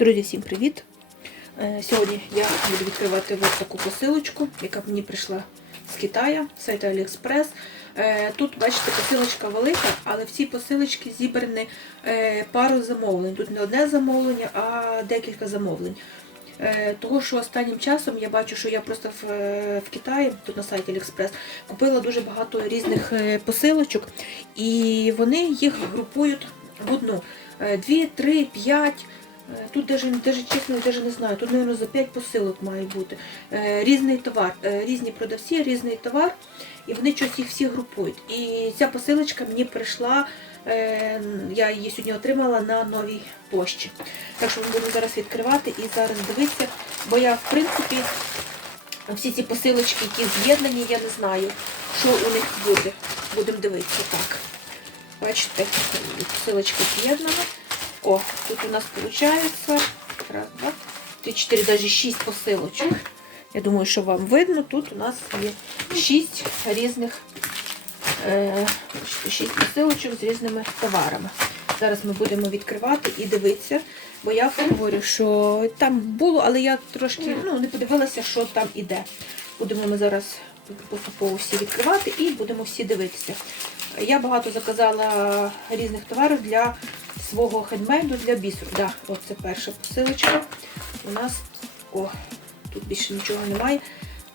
Друзі, всім привіт! Е, Сьогодні я буду відкривати ось таку посилочку, яка мені прийшла з Китаю, з сайту AliExpress. Е, Тут, бачите, посилочка велика, але всі посилочки зібрані е, пару замовлень. Тут не одне замовлення, а декілька замовлень. Того, що останнім часом я бачу, що я просто в, в Китаї, тут на сайті AliExpress, купила дуже багато різних посилочок, і вони їх групують в одну. Е, Дві, три, п'ять. Е, Тут даже, даже чесно, даже не знаю. Тут, мабуть, за 5 посилок має бути. Е, Різний товар, е, різні продавці, різний товар, і вони щось їх всі групують. І ця посилочка мені прийшла, е, я її сьогодні отримала на новій пошті. Так що ми будемо зараз відкривати і зараз дивитися, бо я, в принципі, всі ці посилочки, які з'єднані, я не знаю, що у них буде. Будемо дивитися так. Бачите, посилочка з'єднана. О, тут у нас виходить раз, два, три, чотири, навіть шість посилочок. Я думаю, що вам видно. Тут у нас є шість різних е, шість посилочок з різними товарами. Зараз ми будемо відкривати і дивитися, бо я говорю, що там було, але я трошки ну, не подивилася, що там іде. Будемо ми зараз поступово всі відкривати і будемо всі дивитися. Я багато заказала різних товарів для свого хендмейду, для бісеру. Да, оце перша посилочка. У нас, о, тут більше нічого немає.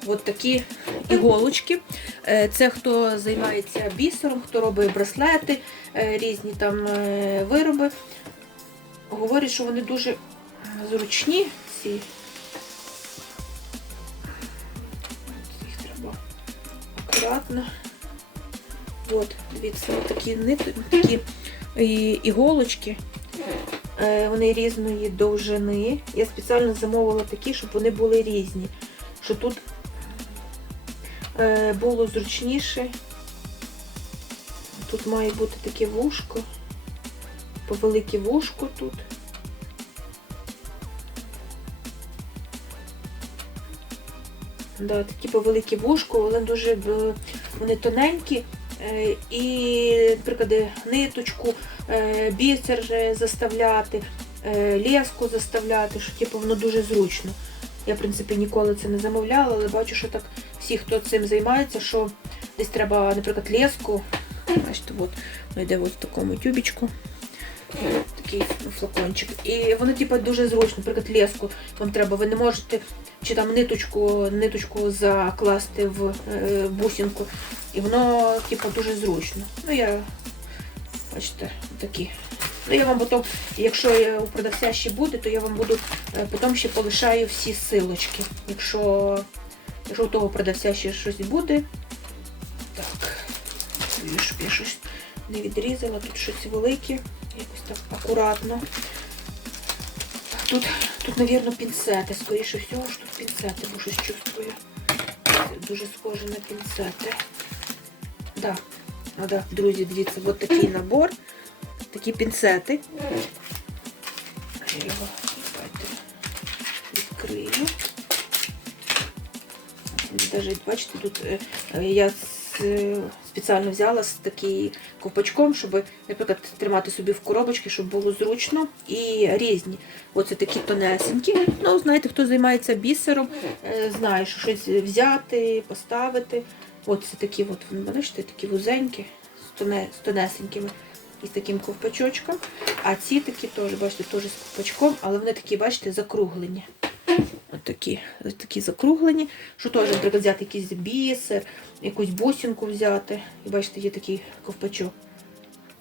От такі іголочки. Е, Це хто займається бісером, хто робить браслети, е, різні там е, вироби. Говорять, що вони дуже зручні. Ці. Їх треба акуратно. От, дивіться, такі нити, такі іголочки. Е, Вони різної довжини. Я спеціально замовила такі, щоб вони були різні. Що тут е, було зручніше. Тут має бути таке вушко. Повелике вушко тут. Да, такі повеликі вушко, але дуже е, вони тоненькі. Е, І, наприклад, ниточку, е, бісер заставляти, е, леску заставляти, що типу, воно дуже зручно. Я, в принципі, ніколи це не замовляла, але бачу, що так всі, хто цим займається, що десь треба, наприклад, леску. Бачите, от, воно йде от в такому тюбічку. Такий флакончик. І воно типу, дуже зручно. Наприклад, леску вам треба, ви не можете чи там ниточку, ниточку закласти в е, бусинку. І воно, типу, дуже зручно. Ну, я, бачите, такі. Ну, я вам потім, якщо у продавця ще буде, то я вам буду е, потім ще полишаю всі силочки. Якщо, якщо у того продавця ще щось буде. Так, я щось не відрізала, тут щось велике, якось так акуратно. Тут, тут, мабуть, пінцети. Скоріше всього, що тут пінцети, бо щось чувствую. Дуже схоже на пінцети. Да. А, да, друзі, дивіться, от такий набор, такі пінцети. Я його відкрию. Даже, бачите, тут е, я е, спеціально взяла з таким ковпачком, щоб, наприклад, тримати собі в коробочці, щоб було зручно і різні. Оце такі тонесенькі. Ну, знаєте, хто займається бісером, е, знає, що щось взяти, поставити. От це такі, от, бачите, такі вузенькі, з тонесенькими і з таким ковпачочком. А ці такі теж, бачите, теж з ковпачком, але вони такі, бачите, закруглені. От такі, закруглені. Що теж, наприклад, взяти якийсь бісер, якусь бусинку взяти. І бачите, є такий ковпачок.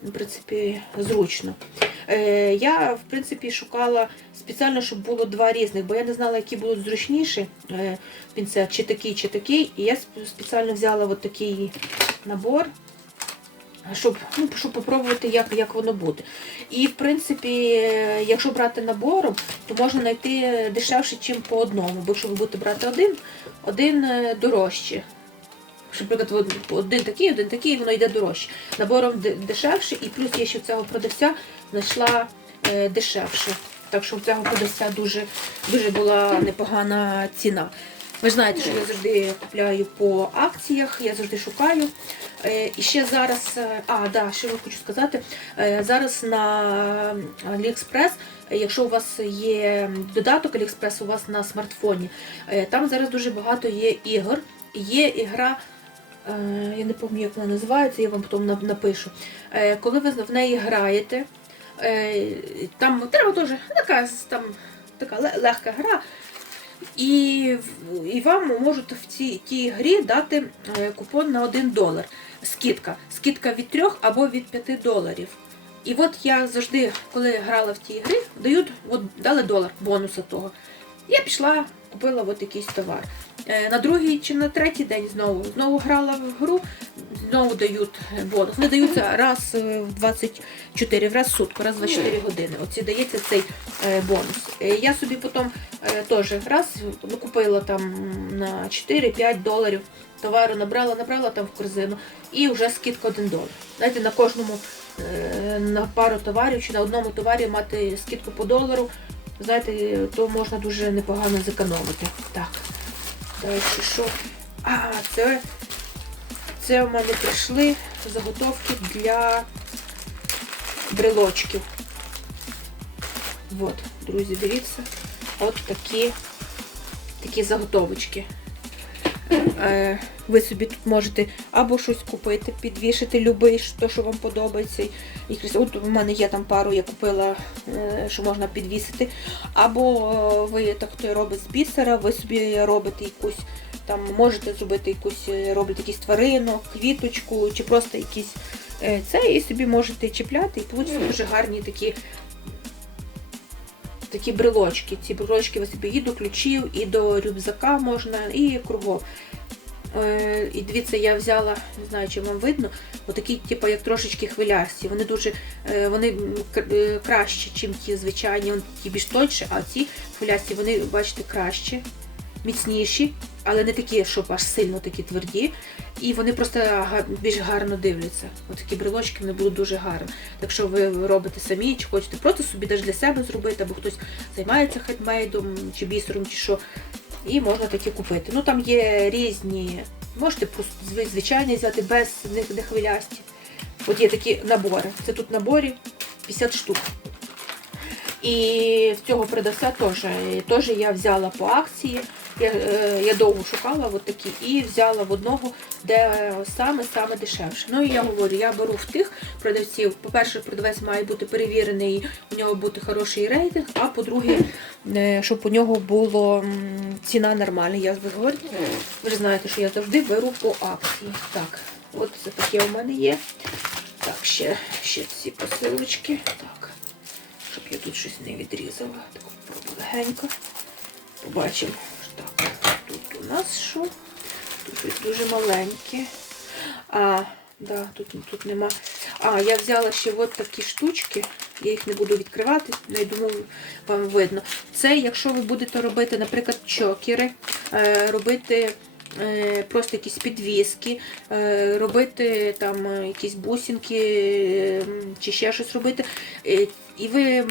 В принципі, зручно. Е, я, в принципі, шукала спеціально, щоб було два різних, бо я не знала, які будуть зручніші е, пінцет, чи такий, чи такий. І я спеціально взяла от такий набор, щоб, ну, щоб попробувати, як, як воно буде. І, в принципі, якщо брати набором, то можна знайти дешевше, ніж по одному. Бо якщо ви будете брати один, один е, дорожче. Що, Наприклад, один такий, один такий, воно йде дорожче. Набором дешевше, і плюс я ще в цього продавця знайшла е, дешевше. Так що в цього продавця дуже, дуже була непогана ціна. Ви знаєте, що я завжди купляю по акціях, я завжди шукаю. Е, І ще зараз, е, а, да, ще я хочу сказати, е, зараз на AliExpress Якщо у вас є додаток Aliexpress у вас на смартфоні, там зараз дуже багато є ігор. Є ігра, я не пам'ятаю, як вона називається, я вам потім напишу. Коли ви в неї граєте, там треба дуже така, там, така легка гра. І, і вам можуть в цій тій грі дати е, купон на 1 долар. Скидка. Скидка від 3 або від 5 доларів. І от я завжди, коли грала в ті гри, дають, от дали долар бонуса того. Я пішла, купила от якийсь товар. Е, На другий чи на третій день знову знову грала в гру, знову дають бонус. Вони даються раз в 24, раз в сутку, раз в 24 години. Оці дається цей е, бонус. Е, Я собі потім е, теж раз купила там на 4-5 доларів товару, набрала, набрала там в корзину і вже скидка 1 долар. Знаєте, на кожному на пару товарів чи на одному товарі мати скидку по долару, знаєте, то можна дуже непогано зекономити. Так. Далі що? А, це, це у мене прийшли заготовки для брелочків. От, друзі, дивіться. От такі, такі заготовочки. Е, Ви собі тут можете або щось купити, підвішити любий, то, що вам подобається. От у мене є там пару, я купила, е, що можна підвісити. Або е, ви так хто робить з бісера, ви собі робите якусь, там можете зробити якусь, е, робите якийсь тваринок, квіточку, чи просто якісь е, це, і собі можете чіпляти, і получиться дуже гарні такі. Такі брелочки. Ці брелочки ви собі і до ключів, і до рюкзака можна, і кругом. Е, і дивіться, я взяла, не знаю, чи вам видно, отакі, типу, як трошечки хвилясті. Вони дуже вони м, кр- е, кращі, ніж ті звичайні, вони ті більш тонші, а ці хвилясті, вони, бачите, кращі, міцніші, але не такі, щоб аж сильно такі тверді. І вони просто більш гарно дивляться. Отакі брелочки вони будуть дуже гарні. Так що ви робите самі, чи хочете просто собі навіть для себе зробити, або хтось займається хендмейдом, чи бісером, чи що. І можна такі купити. Ну там є різні. Можете просто звичайні взяти без них не хвилясті. От є такі набори. Це тут наборі 50 штук. І в цього продавця теж я взяла по акції. Я, е, я довго шукала от такі і взяла в одного, де саме-саме дешевше. Ну і я говорю, я беру в тих продавців. По-перше, продавець має бути перевірений, у нього бути хороший рейтинг, а по-друге, е, щоб у нього було м, ціна нормальна. Я говорю, ви ж знаєте, що я завжди беру по акції. Так, от це таке у мене є. Так, ще, ще ці посилочки. Так, щоб я тут щось не відрізала. Так, легенько. Побачимо. У нас що? Тут щось дуже маленьке. А, да, тут, тут нема. А, я взяла ще от такі штучки. Я їх не буду відкривати, я думаю, вам видно. Це, якщо ви будете робити, наприклад, чокери, е, робити е, просто якісь підвіски, е, робити там якісь бусинки чи ще щось робити. І ви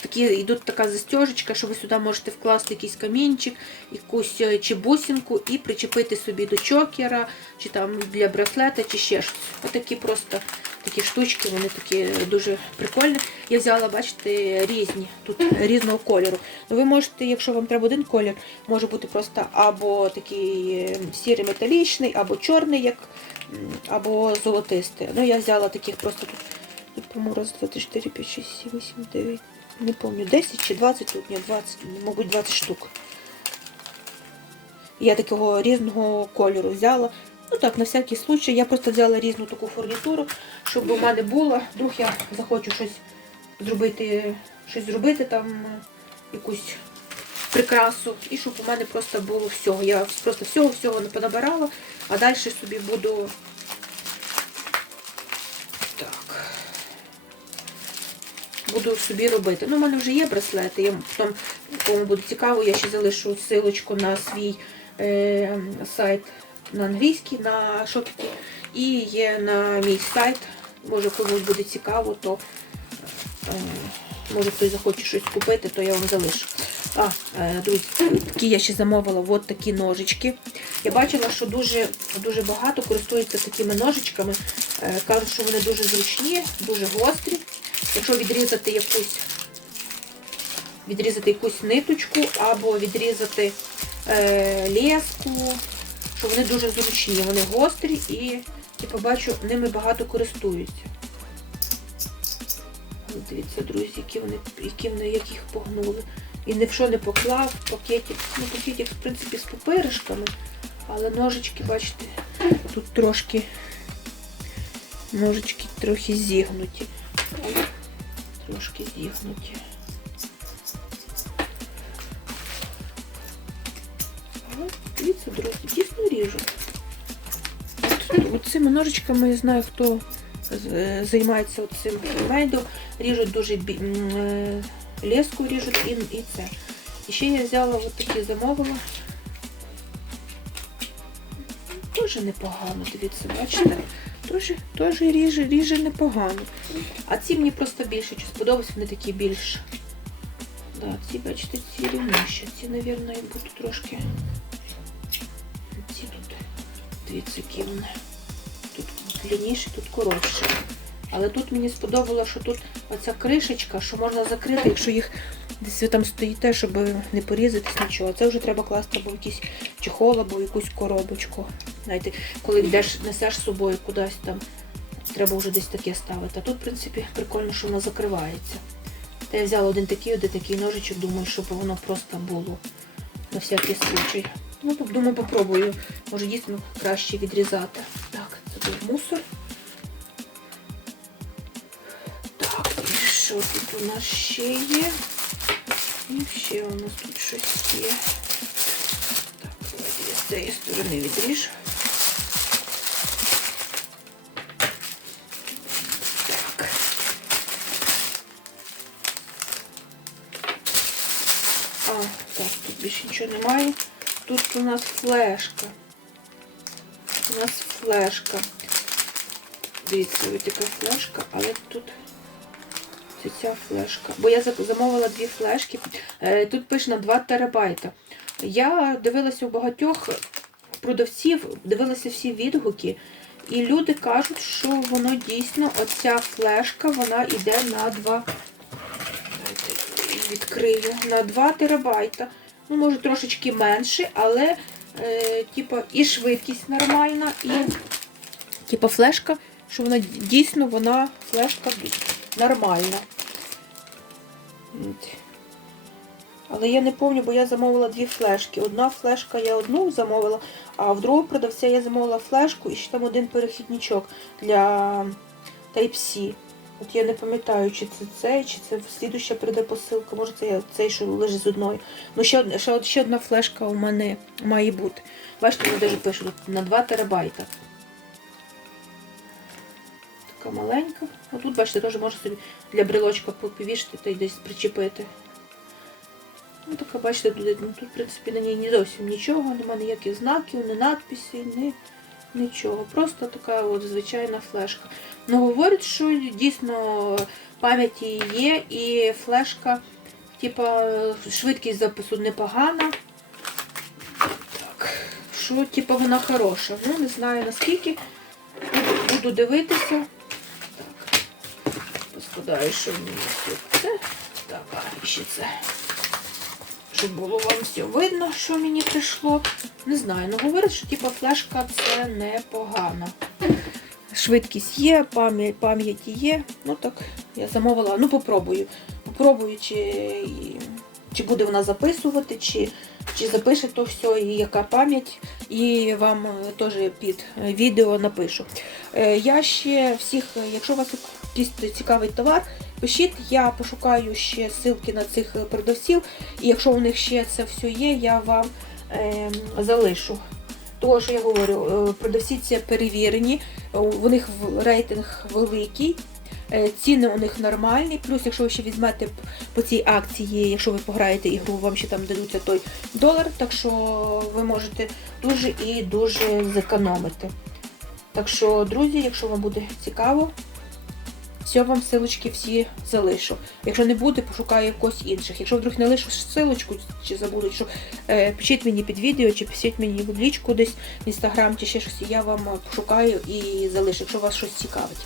такі йдуть така застежечка, що ви сюди можете вкласти якийсь камінчик, якусь е, чи бусинку і причепити собі до чокера, чи там для браслета, чи ще щось. Отакі просто такі штучки, вони такі дуже прикольні. Я взяла, бачите, різні, тут різного кольору. Ну, ви можете, якщо вам треба один колір, може бути просто або такий е, сірий металічний, або чорний, як, або золотистий. Ну, я взяла таких просто тут. Тут, по-моєму, раз, два, три, чотири, п'ять, шість, сім, вісім, дев'ять. Не пам'ятаю, 10 чи 20 тут, ні, 20, мабуть, 20 штук. Я такого різного кольору взяла. Ну так, на всякий случай. Я просто взяла різну таку фурнітуру, щоб у мене було. Вдруг я захочу щось зробити, щось зробити там, якусь прикрасу. І щоб у мене просто було всього. Я просто всього-всього не понабирала, а далі собі буду. Буду собі робити. Ну, у мене вже є браслети. Я потім, кому буде цікаво, я ще залишу ссылочку на свій е, сайт на англійський, на шопіку. І є на мій сайт. Може, комусь буде цікаво, то е, може хтось захоче щось купити, то я вам залишу. А, е, друзі, такі я ще замовила от такі ножички. Я бачила, що дуже, дуже багато користуються такими ножичками. Е, Кажуть, що вони дуже зручні, дуже гострі. Якщо відрізати якусь відрізати якусь ниточку або відрізати е, леску, що вони дуже зручні, вони гострі і, типу, бачу, ними багато користуються. Дивіться, друзі, які вони, які вони, як їх погнули. І ні в що не поклав, пакетик. Ну, пакетик, в принципі, з пупиришками, але ножички, бачите, тут трошки ножички трохи зігнуті. Трошки зігнуті. Дивіться, друзі, дійсно ріжу. От ножичками я знаю, хто займається цим хендмейдом. Ріжуть дуже е, леску ріжуть і, і це. І ще я взяла от такі замовила. Дуже непогано, дивіться, бачите? Теж, теж ріже, ріже непогано. А ці мені просто більше чи сподобались, вони такі більш. Да, ці, бачите, ці рівніші. Ці, мабуть, будуть трошки. Ці тут, дивіться, які вони. Тут длинніші, тут коротші. Але тут мені сподобалося, що тут оця кришечка, що можна закрити, якщо їх десь ви там стоїте, щоб не порізатись нічого. Це вже треба класти або в якийсь чехол, або якусь коробочку. Знаєте, коли йдеш, несеш з собою кудись там, треба вже десь таке ставити. А тут, в принципі, прикольно, що воно закривається. Та я взяла один такий, один такий ножичок, думаю, щоб воно просто було на всякий случай. Ну, думаю, попробую. Може дійсно краще відрізати. Так, це був мусор. Що тут у нас ще є? І ще у нас тут щось є. Так, я з цієї сторони відріжу. Так. А, так, тут більше нічого немає. Тут у нас флешка. У нас флешка. Дивіться, ось така флешка, але тут це ця флешка. Бо я замовила дві флешки. Е, Тут пише на 2 терабайта. Я дивилася у багатьох продавців, дивилася всі відгуки, і люди кажуть, що воно дійсно, оця флешка, вона йде на 2. Давайте відкрию. На 2 терабайта. Ну, може, трошечки менше, але е, типа, і швидкість нормальна, і типа флешка, що вона дійсно вона флешка нормальна. От. Але я не пам'ятаю, бо я замовила дві флешки. Одна флешка я одну замовила, а в другого продавця я замовила флешку і ще там один перехідничок для Type-C. От я не пам'ятаю, чи це цей, чи це слідуща прийде посилка, може це я цей, що лежить з одною. Ну, ще, одна- ще, ще одна флешка у мене має бути. Бачите, вони навіть пишуть на 2 терабайта. Така маленька. А тут, бачите, теж можна собі для брелочка повішати та й десь причепити. Ну, така, бачите, тут, ну, тут, в принципі, на ній не зовсім нічого, немає ніяких знаків, ні надписів, ні нічого. Просто така от звичайна флешка. Ну, говорять, що дійсно пам'яті є, і флешка, типа, швидкість запису непогана. Так, що, типа, вона хороша. Ну, не знаю наскільки. Буду дивитися. Поскладаю, що в мене тут це. Так, а, ще це. Щоб було вам все видно, що мені прийшло. Не знаю, ну говорять, що типа флешка це непогано. Швидкість є, пам'ять є. Ну так, я замовила. Ну, попробую. Попробую, чи, чи буде вона записувати, чи, чи запише то все, і яка пам'ять. І вам е, теж під е, відео напишу. Е, Я ще всіх, якщо у вас якийсь цікавий товар, пишіть, я пошукаю ще ссылки на цих е, продавців. І якщо у них ще це все є, я вам е, залишу. Того, що я говорю, е, продавці це перевірені, е, у них рейтинг великий, ціни у них нормальні. Плюс, якщо ви ще візьмете по цій акції, якщо ви пограєте ігру, вам ще там дадуться той долар, так що ви можете дуже і дуже зекономити. Так що, друзі, якщо вам буде цікаво, все вам силочки всі залишу. Якщо не буде, пошукаю в когось інших. Якщо вдруг не лишу силочку чи забудуть, що е, пишіть мені під відео, чи пишіть мені в лічку десь в інстаграм, чи ще щось, я вам е, пошукаю і залишу, якщо вас щось цікавить.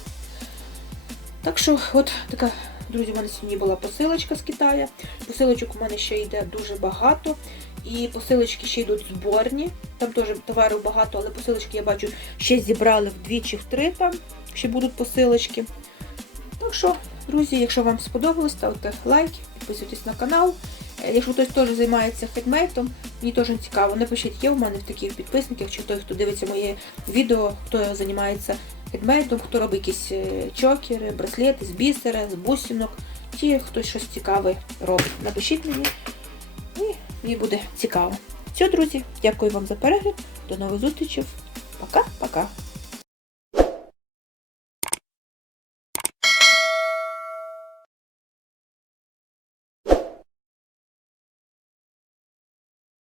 Так що, от така Друзі, у мене сьогодні була посилочка з Китаю. Посилочок у мене ще йде дуже багато. І посилочки ще йдуть зборні. Там теж товарів багато, але посилочки я бачу, ще зібрали вдвічі в три там. Ще будуть посилочки. Так що, друзі, якщо вам сподобалось, ставте лайк, підписуйтесь на канал. Е, Якщо хтось теж займається хендмейтом, мені теж цікаво. Напишіть, є у мене в таких підписниках, чи той, хто дивиться моє відео, хто займається хендмейтом, хто робить якісь е, чокери, браслети з бісера, з бусинок, чи хтось щось цікаве робить. Напишіть мені, і мені буде цікаво. Все, друзі, дякую вам за перегляд. До нових зустрічей. Пока-пока.